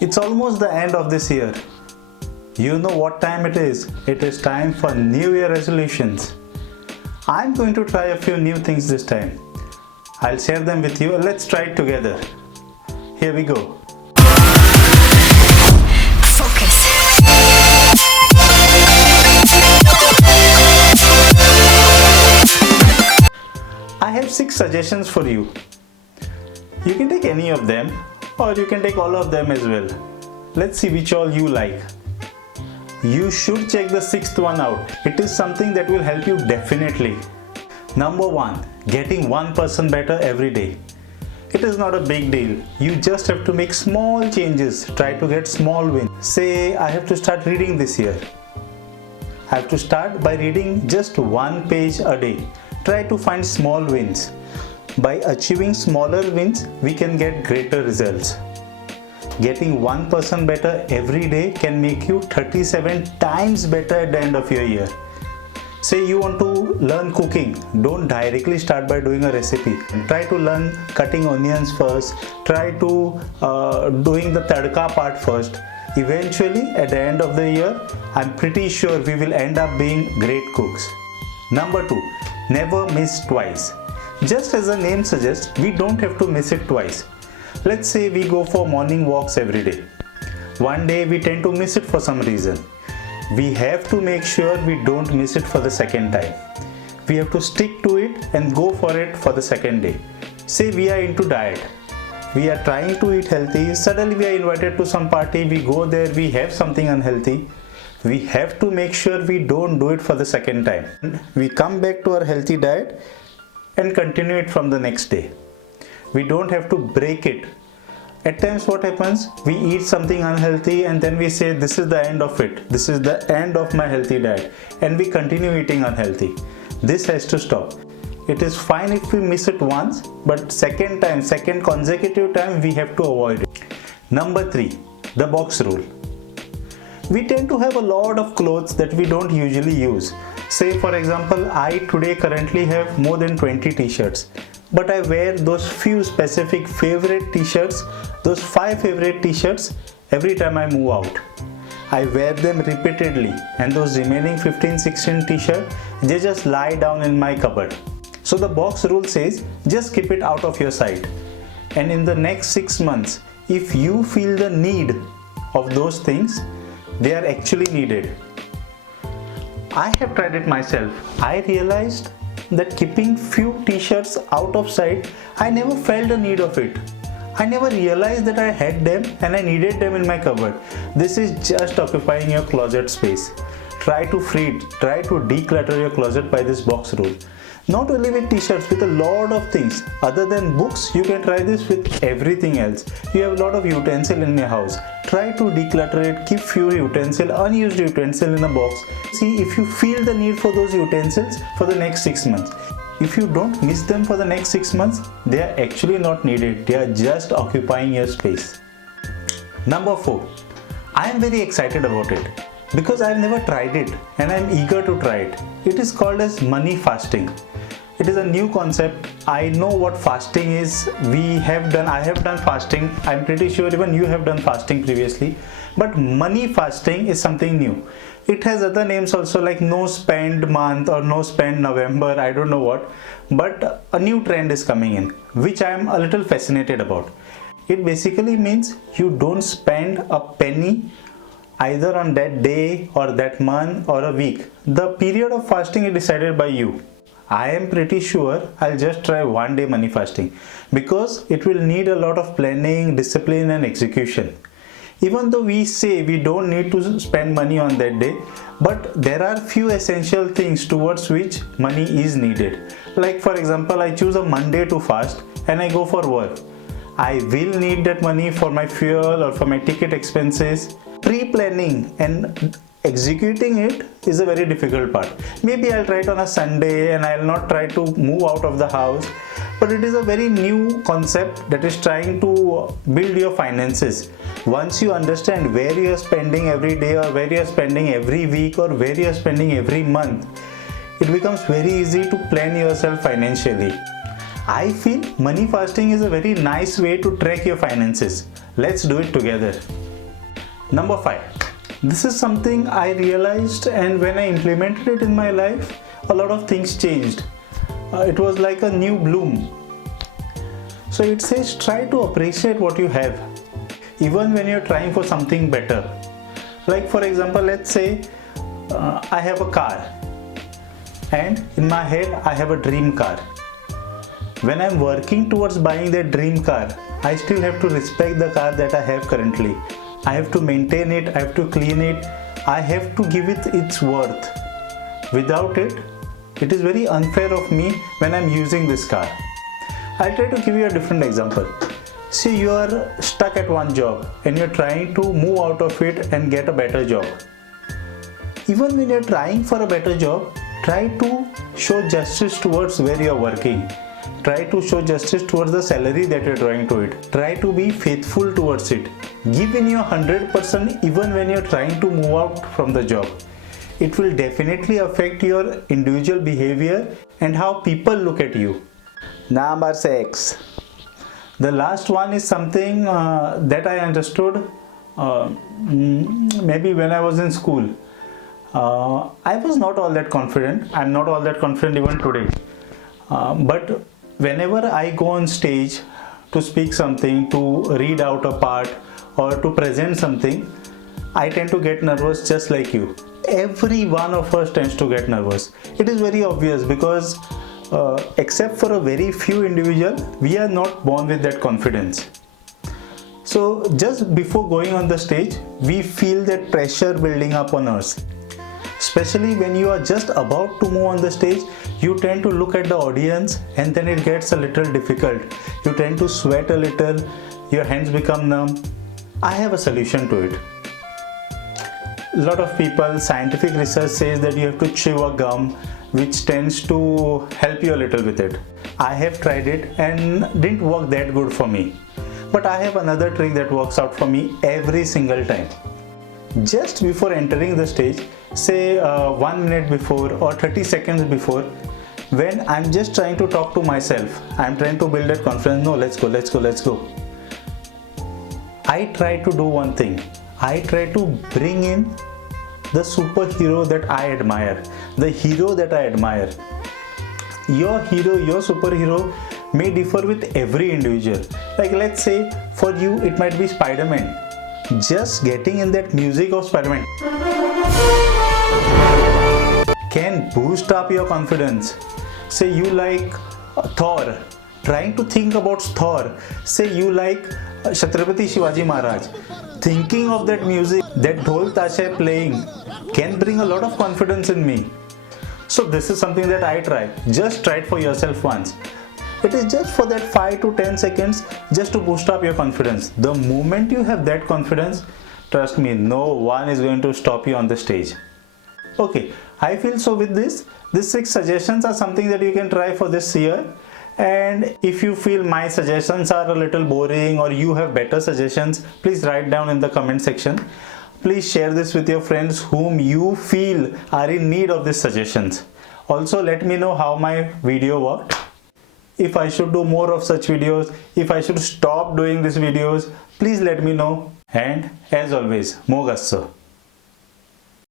It's almost the end of this year. You know what time it is? It is time for New Year resolutions. I'm going to try a few new things this time. I'll share them with you. Let's try it together. Here we go. Focus. I have 6 suggestions for you. You can take any of them, or you can take all of them as well. Let's see which all you like. You should check the 6th one out. It is something that will help you definitely. Number 1. Getting 1% better every day. It is not a big deal. You just have to make small changes. Try to get small wins. Say, I have to start reading this year. I have to start by reading just 1 page a day. Try to find small wins. By achieving smaller wins, we can get greater results. Getting 1% better every day can make you 37 times better at the end of your year. Say you want to learn cooking, don't directly start by doing a recipe. Try to learn cutting onions first. Try to doing the tadka part first. Eventually, at the end of the year, I'm pretty sure we will end up being great cooks. Number 2. Never miss twice. Just as the name suggests, we don't have to miss it twice. Let's say we go for morning walks every day. One day we tend to miss it for some reason. We have to make sure we don't miss it for the second time. We have to stick to it and go for it for the second day. Say we are into diet. We are trying to eat healthy. Suddenly we are invited to some party. We go there, we have something unhealthy. We have to make sure we don't do it for the second time. We come back to our healthy diet and continue it from the next day. We don't have to break it. At times what happens, we eat something unhealthy and then we say this is the end of it. This is the end of my healthy diet, and we continue eating unhealthy. This has to stop. It is fine if we miss it once, but second consecutive time we have to avoid it. Number 3. The box rule. We tend to have a lot of clothes that we don't usually use. Say for example, I today currently have more than 20 t-shirts, but I wear those few specific favorite t-shirts, those 5 favorite t-shirts every time I move out. I wear them repeatedly, and those remaining 15-16 t-shirts, they just lie down in my cupboard. So the box rule says just keep it out of your sight. And in the next 6 months, if you feel the need of those things, they are actually needed. I have tried it myself. I realized that keeping few t-shirts out of sight, I never felt the need of it. I never realized that I had them and I needed them in my cupboard. This is just occupying your closet space. Try to declutter your closet by this box rule. Not only with t-shirts, with a lot of things. Other than books, you can try this with everything else. You have a lot of utensil in your house. Try to declutter it, keep few unused utensil in a box. See if you feel the need for those utensils for the next 6 months. If you don't miss them for the next 6 months, they are actually not needed. They are just occupying your space. Number 4. I am very excited about it because I have never tried it and I am eager to try it. It is called as money fasting. It is a new concept. I know what fasting is. I have done fasting. I'm pretty sure even you have done fasting previously. But money fasting is something new. It has other names also, like no spend month or no spend November, I don't know what. But a new trend is coming in, which I am a little fascinated about. It basically means you don't spend a penny either on that day or that month or a week. The period of fasting is decided by you. I am pretty sure I'll just try one day money fasting because it will need a lot of planning, discipline and execution. Even though we say we don't need to spend money on that day, but there are few essential things towards which money is needed. Like for example, I choose a Monday to fast and I go for work. I will need that money for my fuel or for my ticket expenses. Pre-planning and executing it is a very difficult part. Maybe I'll try it on a Sunday and I'll not try to move out of the house. But it is a very new concept that is trying to build your finances. Once you understand where you are spending every day or where you are spending every week or where you are spending every month, it becomes very easy to plan yourself financially. I feel money fasting is a very nice way to track your finances. Let's do it together. Number 5. This is something I realized, and when I implemented it in my life, a lot of things changed. It was like a new bloom. So it says try to appreciate what you have, even when you're trying for something better. Like for example, let's say I have a car, and in my head I have a dream car. When I'm working towards buying that dream car, I still have to respect the car that I have currently. I have to maintain it, I have to clean it, I have to give it its worth. Without it, it is very unfair of me when I'm using this car. I'll try to give you a different example. See, you are stuck at one job and you're trying to move out of it and get a better job. Even when you're trying for a better job, try to show justice towards where you're working. Try to show justice towards the salary that you're trying to it. Try to be faithful towards it. Give in your 100% even when you're trying to move out from the job. It will definitely affect your individual behavior and how people look at you. Number 6. The last one is something that I understood maybe when I was in school. I was not all that confident. I'm not all that confident even today. But whenever I go on stage to speak something, to read out a part, or to present something, I tend to get nervous just like you. Every one of us tends to get nervous. It is very obvious because except for a very few individuals, we are not born with that confidence. So just before going on the stage, we feel that pressure building up on us. Especially when you are just about to move on the stage, you tend to look at the audience and then it gets a little difficult. You tend to sweat a little, your hands become numb. I have a solution to it. A lot of people, scientific research says that you have to chew a gum, which tends to help you a little with it. I have tried it and didn't work that good for me. But I have another trick that works out for me every single time. Just before entering the stage, say 1 minute before or 30 seconds before, when I'm just trying to talk to myself, I'm trying to build that confidence. No, let's go. I try to do one thing. I try to bring in the superhero that I admire, the hero that I admire. Your hero, your superhero may differ with every individual. Like let's say for you it might be Spider-Man. Just getting in that music of Spider-Man can boost up your confidence. Say you like Thor, trying to think about Thor. Say you like Chhatrapati Shivaji Maharaj. Thinking of that music, that dhol tashe playing can bring a lot of confidence in me. So this is something that I try. Just try it for yourself once. It is just for that 5 to 10 seconds just to boost up your confidence. The moment you have that confidence, trust me, no one is going to stop you on the stage. Okay, I feel so with this, these 6 suggestions are something that you can try for this year. And if you feel my suggestions are a little boring or you have better suggestions, please write down in the comment section. Please share this with your friends whom you feel are in need of these suggestions. Also, let me know how my video worked. If I should do more of such videos, if I should stop doing these videos, please let me know. And as always, Mogasso.